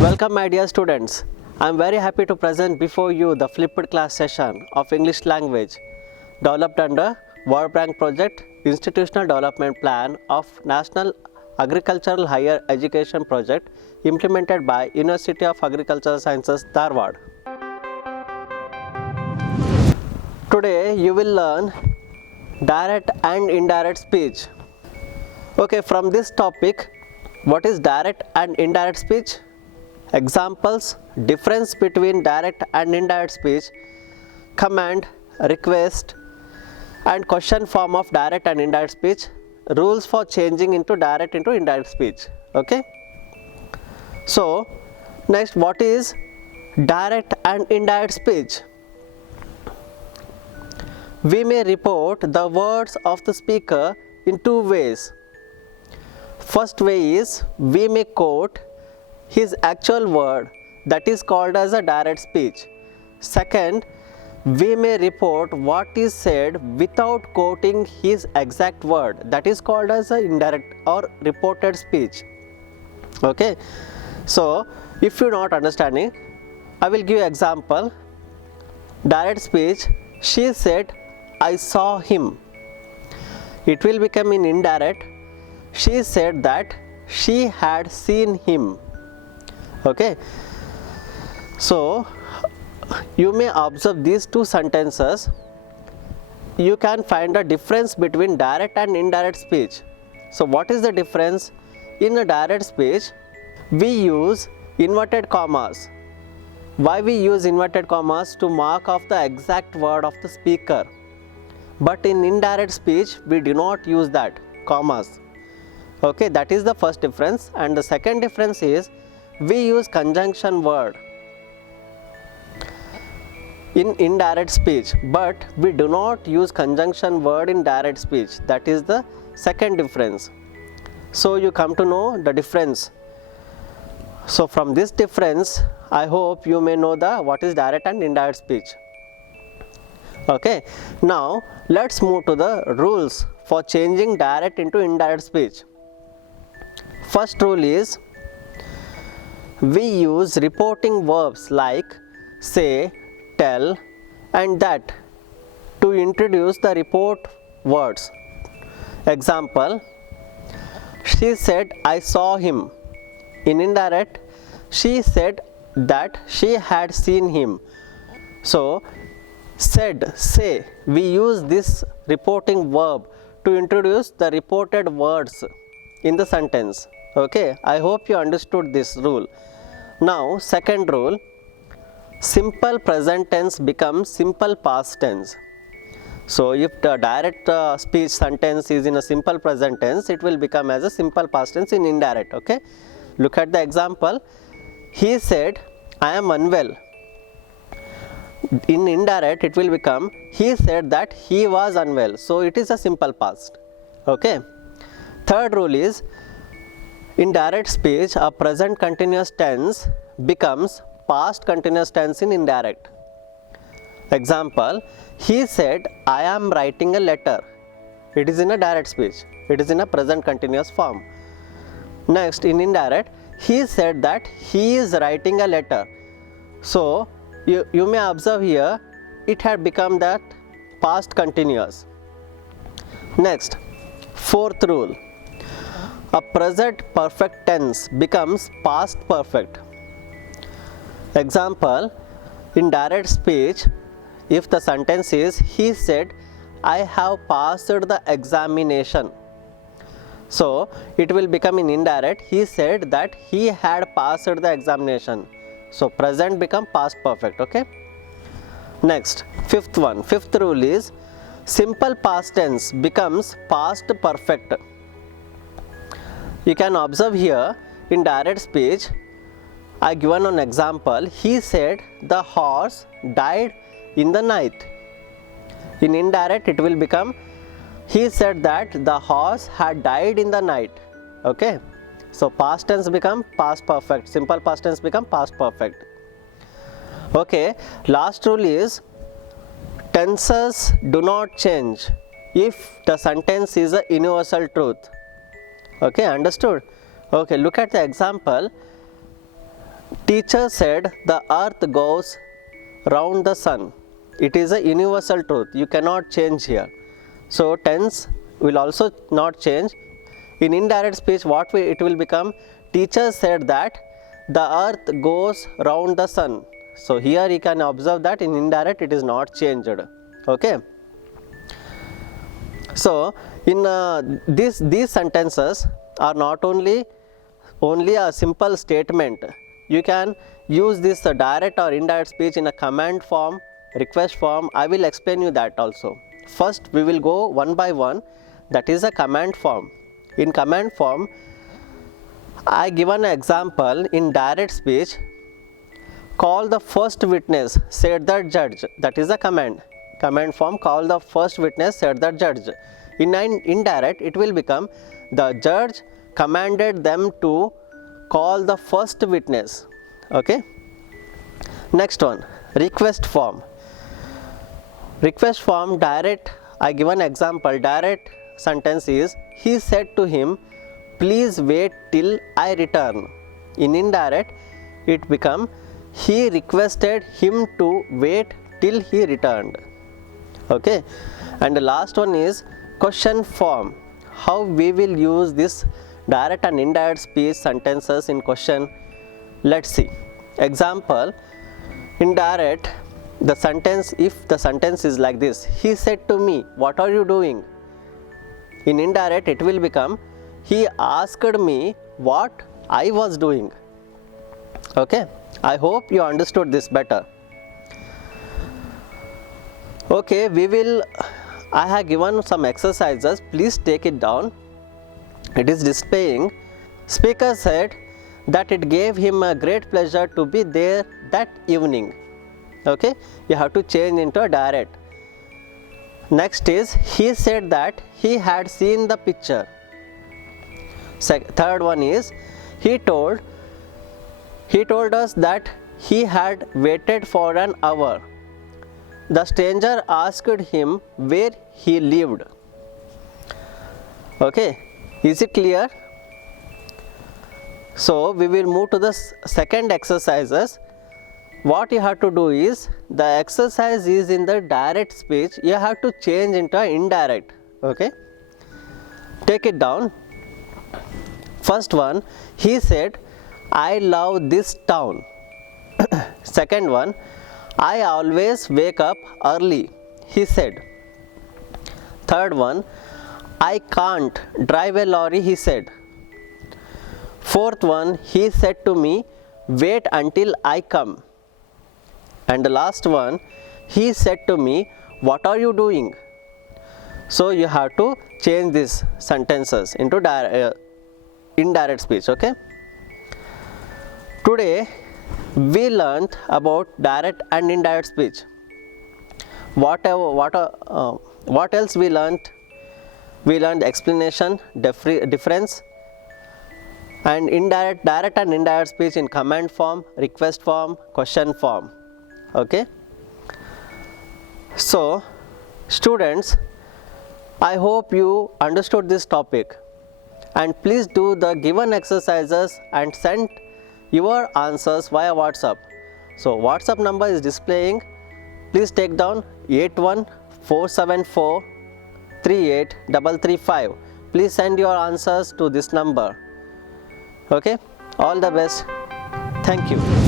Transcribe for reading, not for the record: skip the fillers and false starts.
Welcome my dear students. I am very happy to present before you the flipped class session of English language developed under World Bank Project Institutional Development Plan of National Agricultural Higher Education Project implemented by University of Agricultural Sciences, Dharwad. Today you will learn direct and indirect speech. Okay, from this topic, what is direct and indirect speech? Examples, difference between direct and indirect speech, command, request and question form of direct and indirect speech, rules for changing into direct into indirect speech. Okay. So next, what is direct and indirect speech? We may report the words of the speaker in two ways. First way is we may quote his actual word, that is called as a direct speech. Second, we may report what is said without quoting his exact word, that is called as a indirect or reported speech. Okay, so if you are not understanding, I will give you example. Direct speech, she said, I saw him. It will become in indirect, she said that she had seen him. Okay, so you may observe these two sentences. You can find a difference between direct and indirect speech. So what is the difference? In a direct speech, we use inverted commas. Why we use inverted commas? To mark off the exact word of the speaker. But in indirect speech, we do not use that commas. Okay, that is the first difference. And the second difference is we use conjunction word in indirect speech, but we do not use conjunction word in direct speech. That is the second difference. So you come to know the difference. So from this difference, I hope you may know the what is direct and indirect speech. Okay, now let's move to the rules for changing direct into indirect speech. First rule is we use reporting verbs like say, tell and that to introduce the report words. Example, she said, I saw him. In indirect, she said that she had seen him. So, said, say, we use this reporting verb to introduce the reported words in the sentence. Okay, I hope you understood this rule. Now, second rule, simple present tense becomes simple past tense. So, if the direct speech sentence is in a simple present tense, it will become as a simple past tense in indirect. Okay, look at the example. He said, I am unwell. In indirect, it will become he said that he was unwell. So, it is a simple past. Okay. Third rule is in direct speech, a present continuous tense becomes past continuous tense in indirect. Example, he said, I am writing a letter. It is in a direct speech. It is in a present continuous form. Next, in indirect, he said that he is writing a letter. So, you may observe here, it had become that past continuous. Next, fourth rule. A present perfect tense becomes past perfect. Example, in direct speech, if the sentence is, he said, I have passed the examination. So, it will become in indirect, he said that he had passed the examination. So, present become past perfect. Okay. Next, fifth rule is simple past tense becomes past perfect. You can observe here in direct speech, I given an example, he said the horse died in the night. In indirect, it will become he said that the horse had died in the night. Okay. So, past tense become past perfect, simple past tense become past perfect. Okay. Last rule is tenses do not change if the sentence is a universal truth. Okay, understood? Okay, look at the example. Teacher said the earth goes round the sun. It is a universal truth. You cannot change here. So tense will also not change. In indirect speech, it will become? Teacher said that the earth goes round the sun. So here you can observe that in indirect it is not changed. Okay. So in these sentences are not only a simple statement. You can use this direct or indirect speech in a command form, request form. I will explain you that also. First we will go one by one. That is a command form. In command form, I given an example. In direct speech, call the first witness, said the judge. That is a command. Command form, call the first witness, said the judge. In indirect, it will become the judge commanded them to call the first witness. Okay. Next one, request form. Request form, direct. I give an example. Direct sentence is, he said to him, please wait till I return. In indirect, it become, he requested him to wait till he returned. Okay. And the last one is question form. How we will use this direct and indirect speech sentences in question? Let's see. Example, in direct, the sentence, if the sentence is like this, he said to me, what are you doing? In indirect, it will become, he asked me what I was doing. Okay. I hope you understood this better. Okay, I have given some exercises. Please take it down. It is displaying. Speaker said that it gave him a great pleasure to be there that evening. Okay, you have to change into a direct. Next is, he said that he had seen the picture. Third one is, he told us that he had waited for an hour. The stranger asked him where he lived. Okay, is it clear? So we will move to the second exercises. What you have to do is, the exercise is in the direct speech, you have to change into indirect. Okay, take it down. First one, he said, I love this town. Second one, I always wake up early, he said. Third one, I can't drive a lorry, he said. Fourth one, he said to me, wait until I come. And the last one, he said to me, what are you doing? So you have to change these sentences into indirect speech. Okay. Today we learned about direct and indirect speech. What else we learned? We learned explanation, difference, and direct and indirect speech in command form, request form, question form. Okay. So students, I hope you understood this topic, and please do the given exercises and send your answers via WhatsApp. So WhatsApp number is displaying. Please take down 8147438335. Please send your answers to this number. Okay. All the best. Thank you.